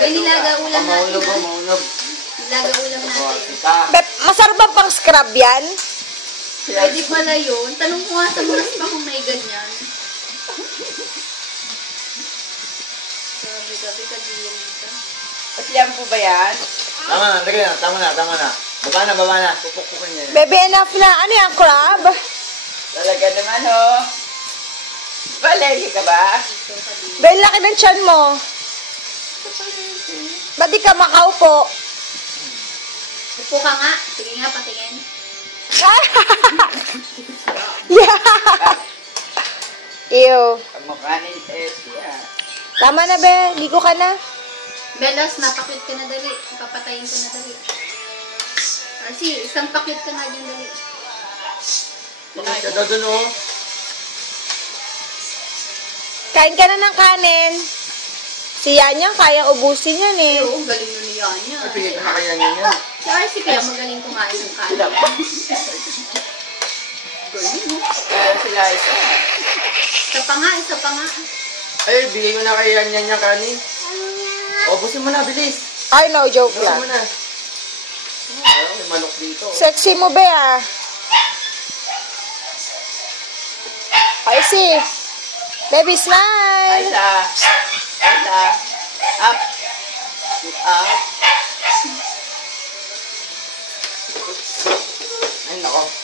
May nilaga ulam natin. Mahulog. Nilaga ulam natin. Bep, masarap ba pang scrub yan? Pwede pala yun. Tanong ko nga sa maras pa kung may ganyan. Gabi ka din. At yan po ba yan? Tama na. Baba na. Pupuk-pukin niya. Baby, enough na. Ano yan, crab? Talaga naman, oh. Balegi ka ba? Baby, laki ng tiyan mo. Ba't di ka makaupo? Upo ka nga. Sige nga, patingin. Yeah. Ew. Kamukha ni Tessie, ah. Tama na, be. Gigo ka na. Belos, napakit ka na dali. Papatayin ko na dali. Kasi, isang pakit ka nga dyan dali. Ito doon, oh. Kain ka na ng kanin. Si Yanya, kaya ubusin yan eh. Oo, galing na ni Yanya. Ay, pigay ka na kaya niya. Si RC kaya magaling kumain ng kanin. Sila pa. Kaya sila isa. Isa pa nga. Ay, bigay mo na kaya niya kanin. Busin mo na, bilis. Ay, no, joke Busin lang. mo na. May manok dito. Sexy mo, be, ah. Ay, si. Baby, smile. Aisa. Up. Ay, nako.